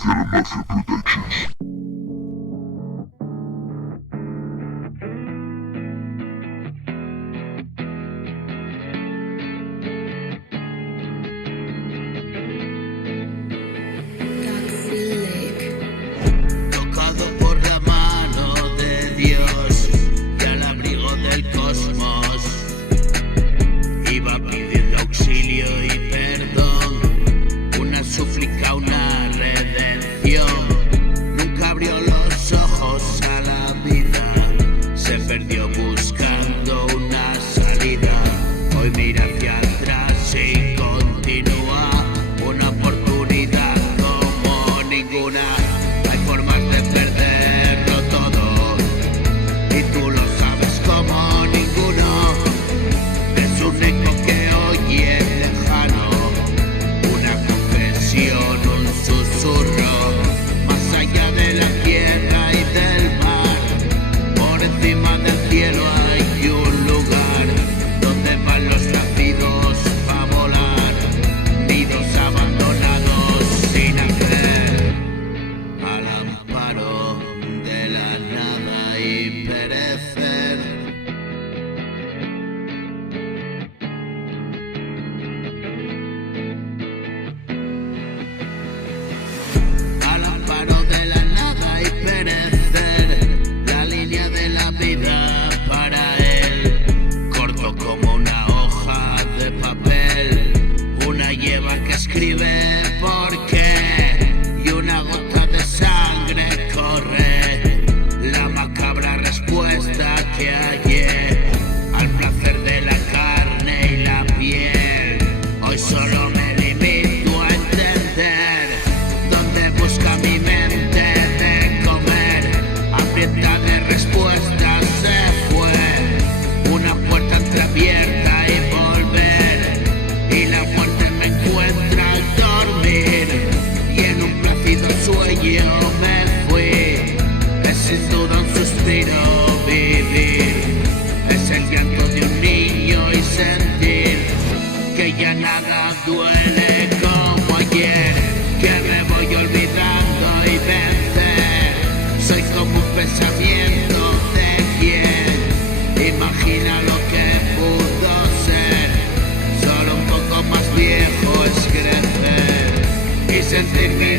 Financial and Mafia Productions. Tocado por la mano de Dios y al abrigo del cosmos, iba pidiendo auxilio y perdón, una súplica, una redención. Nunca abrió los ojos a la vida, se perdió buscando una salida. Hoy mira hacia atrás y continúa, una oportunidad como ninguna. Hay formas de perderlo todo y tú lo sabes como ninguno. Es un eco que oye lejano, una confesión, un susurro, más allá de la tierra y del mar. Por encima del cielo hay un lugar donde van los nacidos a volar, nidos abandonados sin hacer, al amparo de la nada y perecer. Al amparo de la nada y perecer, la línea de la vida para él, corto como una hoja de papel, una lleva que escribe por qué y una gota de sangre corre, la macabra respuesta que hallé al placer de la carne y la piel. Hoy solo me limito a entender dónde busca mi mente de comer, hambrienta de respuestas se fue, una puerta entreabierta y volver, y la muerte me encuentra al dormir, y en un plácido sueño me fui. Es sin duda un suspiro vivir, es el llanto de un niño y sentir que ya nada duele como ayer, que me voy olvidando y vencer. Soy como un pensamiento de quien imagina lo que pudo ser. Solo un poco más viejo es crecer y sentir mi